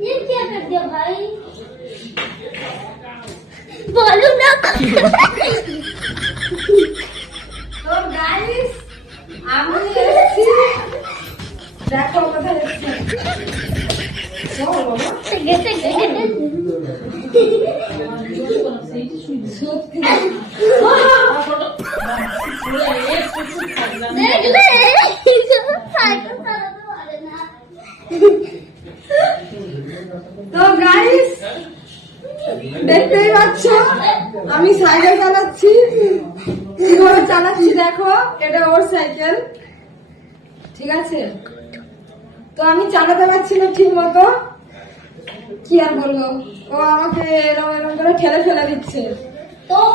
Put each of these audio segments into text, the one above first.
ये क्या कर दिया भाई? बोलो ना। তো গাইস আমি এসেছি, দেখো কোথায় এসেছি। চলো বাবা। গেছে গেছে। সত্যি দেখলে সাইকেল চালাতে পারে না। তো গাইস দেখতেই পাচ্ছ আমি সাইকেল চালাচ্ছি, কিভাবে চালাচ্ছি দেখো। এটা ওর সাইকেল, ঠিক আছে? তো আমি চালাতে পারছি না ঠিক মতো, কি আর বলবো। ও আমাকে এরম এরম করে ঠেলে ফেলে দিচ্ছে। তো ও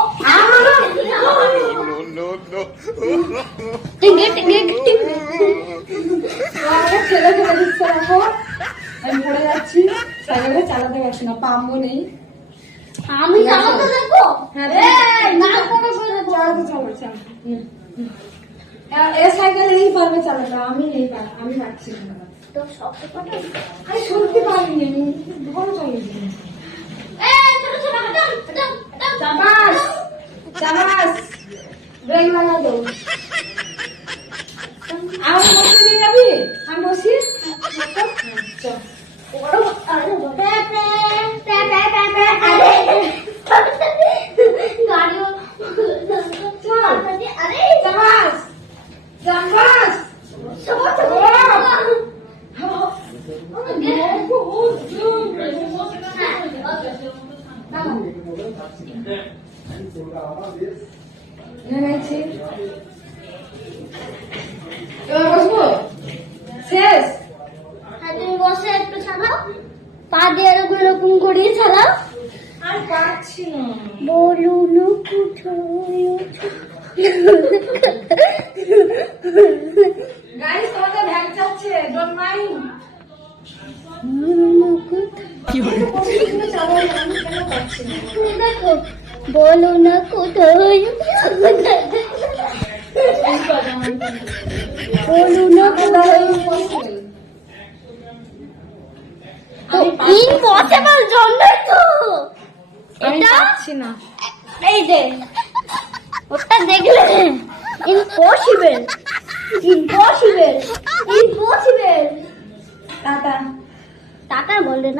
আমাকে ঠেলে ফেলে দিচ্ছে, দেখো আমি পড়ে যাচ্ছি, সাইকেলটা চালাতে পারছি না, পাম্বো নেই। আমি চালাতে দেখো। হ্যাঁ, না কোনো করে চালাতে চলো চলো। এ সাইকেল এই পারবে চালাতে, আমি এই আমি পারছি না। তো সবটা পাঠাও। আমি সত্যি পারিনি, আমি ধরো চলে ছোট ছোট হাঁটাও হাঁটাও হাঁটাও। চাবাস চাবাস, ব্রেক লাগা দো। আমি বসে দিয়ে যাবি, আমি বসি। চল ওরে আরে বটে পে পে পে পে আরে গাড়িও চল আরে চাবাস চাবাস। সব সব নেমেছি, এবার বসবো, শেষ। তুমি বসে একটু চালাও, পা দিয়ে এরকম এরকম করিয়ে চালাও। আর পারছি না। বলুন কোথায় গাইস তোমাদের ভ্যান যাচ্ছে, ডোন্ট মাইন্ড। দেখো বলো না কোথায় বলো না কোথায়। ইম্পসিবল জন্মের তো এটা না এই যে ওটা দেখলে impossible impossible impossible tata. Tata বললে না।